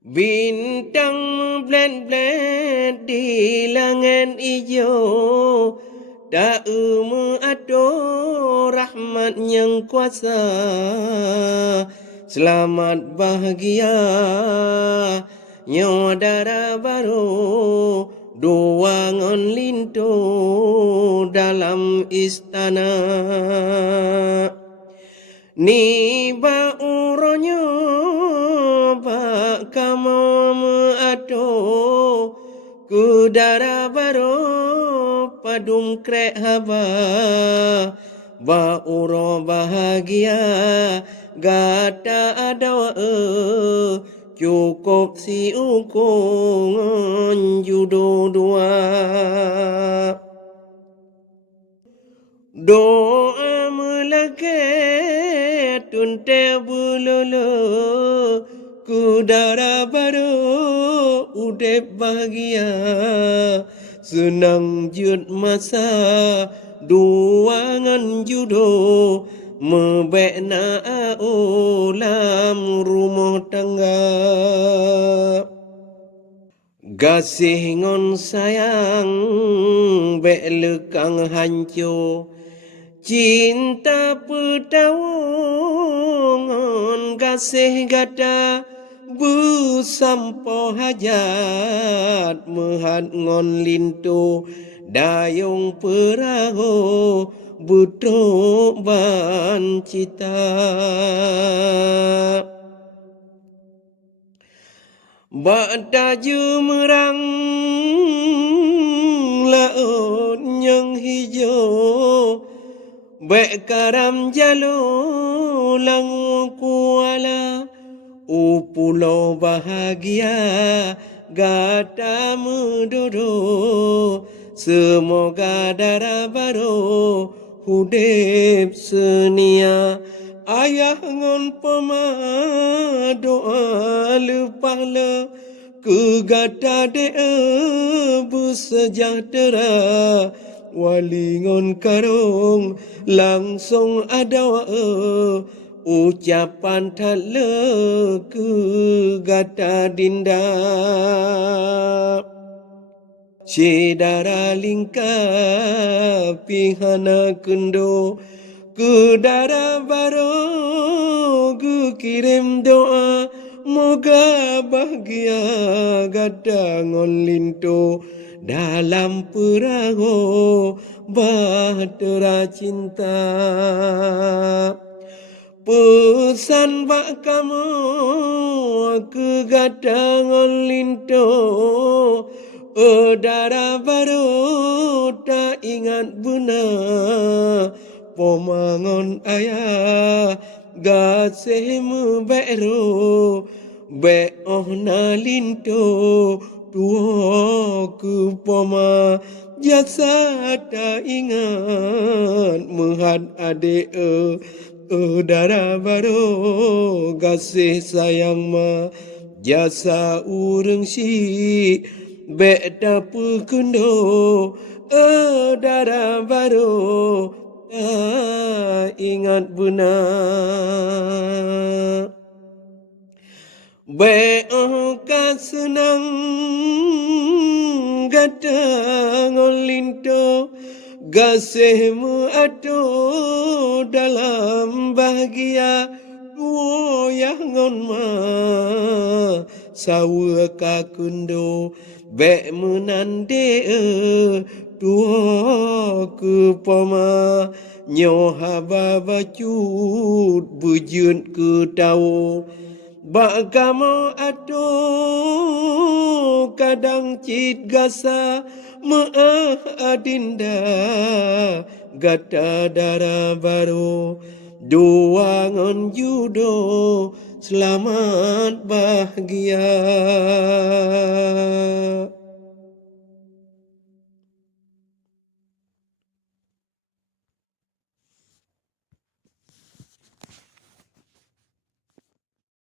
Bintang blend-blend di langit hijau, tak mengatur rahmat yang kuasa. Selamat bahagia, nyawa darah baru, dua ngon lintu dalam istana. Ni ba uronyo ba kamu meado ku dara baro padum krek haba ba uro bahagia gata ada cukup si ukung judo dua. Doa melaket tunte bulolo ku dara baru udep bahagia senang jut masa dua ngan judo mebekna ulam rumah tangga. Gasih ngon sayang bek lekang hancur, cinta petawungan gasih gata bu sampo hajat mehat ngon lintu dayung perahu butruk ban cita. Bada jumerang laut yang hijau, bek karam jalu langu kuala, pulau bahagia gata mendodo, semoga darah baru hudep senia. Ayah ngon pema doa lepala ke gata de bersejahtera, wali ngon karung langsung ada ucapan thala ke gata dinda. Sedara lingkap pihana kendo ke darah baru ku kirim doa moga bahagia gata ngon lintu dalam perahu bahtera cinta. Pesan bak kamu ke gata ngon lintu darah baru tak ingat benar pomangon ayah gasih beru be na lintu tuo ku poma jasa tak ingat mehat adik darah baru gasih sayang ma jasa urang si be dapu kundo darah baru ingat benar. Be ka senang gata ngolinto gasihmu ado dalam bahagia yang ngon ma sawa ka kundo be menande dua ke pama nyoha baba cut bujun ke tau bak kamu ado kadang cit gasa maah adinda gata darah baru dua ngon judo selamat bahagia.